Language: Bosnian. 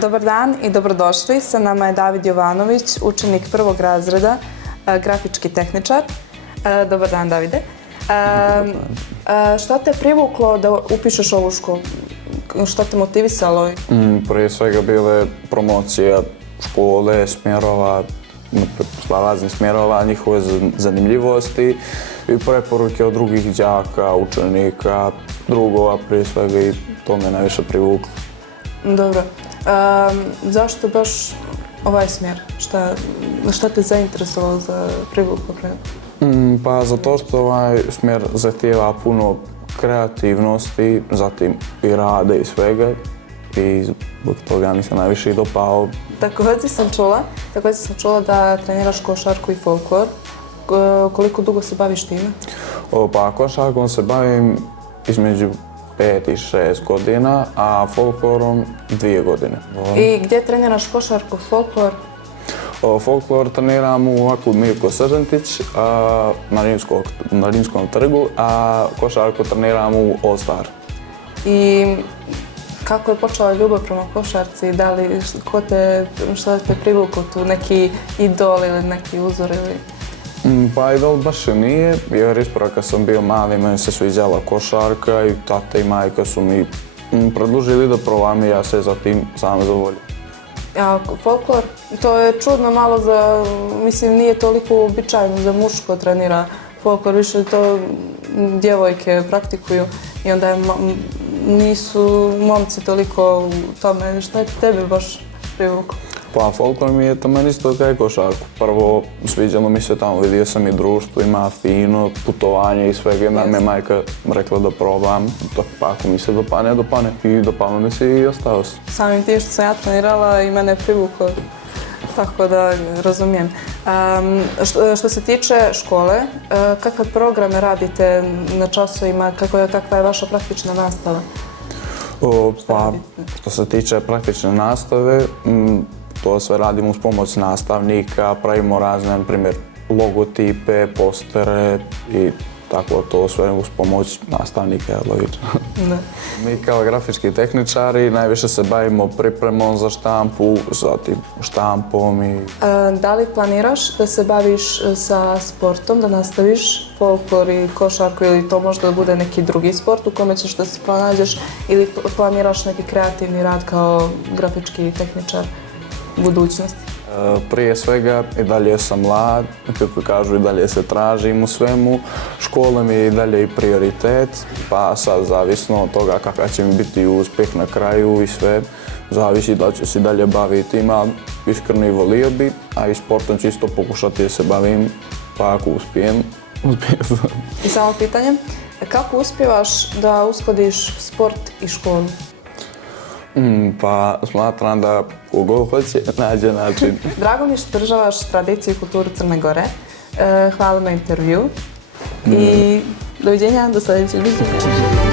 Dobar dan i dobrodošli. Sa nama je David Jovanović, učenik prvog razreda, grafički tehničar. Dobar dan, Davide. Šta te privuklo da upišeš ovu školu? Šta te motivisalo? Prije svega bile promocija škole, smjerova, raznih smjerova, njihove zanimljivosti i preporuke od drugih đaka, učenika, drugova prije svega i to me najviše privuklo. Dobro. Zašto baš ovaj smjer? Šta te zainteresovalo za privuklo prema? Pa zato što ovaj smjer zahtijeva puno kreativnosti, zatim i rade i svega i zbog toga mi se najviše i dopao. Također sam čula da treniraš košarku i folklor. Koliko dugo se baviš time? Pa košarkom se bavim između 5 i 6 godina, a folklorom 2 godine. I gdje treniraš košarku, folklor? Folklor treniram u Vaku Mirko Sržentić na Rimskom trgu, a košarku treniram u All Star. I kako je počela ljubav prema košarci? Šta te privuklo tu? Neki idol ili neki uzor ili? Pa idol baš i nije, jer ispravo kad sam bio mali meni se sviđala košarka i tata i majka su mi predložili da probam i ja se za tim sam zadovoljio. A folklor? To je čudno malo mislim nije toliko uobičajeno za muško trenira folklor, više to djevojke praktikuju i onda nisu momci toliko u tome. Šta je tebe baš privuklo? Pa folklor mi je taman isto kao i košarku. Prvo sviđalo mi se tamo, vidio sam i društvo, ima fino, putovanje i svega. Onda me majka rekla da probam, pa ako mi se dopane, dopane. I dopalo mi se i ostao se. Samim tim što sam ja trenirala i mene je privuklo, tako da razumijem. Što se tiče škole, kakve programe radite na časovima, kakva je vaša praktična nastava? Pa, što se tiče praktične nastave, to sve radimo uz pomoć nastavnika, pravimo razne, na primjer, logotipe, postere i tako to sve uz pomoć nastavnika, logično. Mi kao grafički tehničari najviše se bavimo pripremom za štampu, zatim štampom i... Da li planiraš da se baviš sa sportom, da nastaviš folklor i košarku ili to možda da bude neki drugi sport u kome ćeš da se pronađeš ili planiraš neki kreativni rad kao grafički tehničar u budućnosti? Prije svega i dalje sam mlad, kako kažu i dalje se tražim u svemu. Škola mi je i dalje i prioritet, pa sad zavisno od toga kakav će mi biti uspjeh na kraju i sve, zavisi da ću se dalje baviti. Ima iskreno i volio bi, a i sportom ću isto pokušati da se bavim, pa ako uspijem. I samo pitanje, kako uspijevaš da uskladiš sport i školu? Pa smatram da kogo hoće nađe način. Drago mi je što podržavaš tradiciju i kulturu Crne Gore. Hvala na intervju i doviđenja, do sljedećeg viđenja.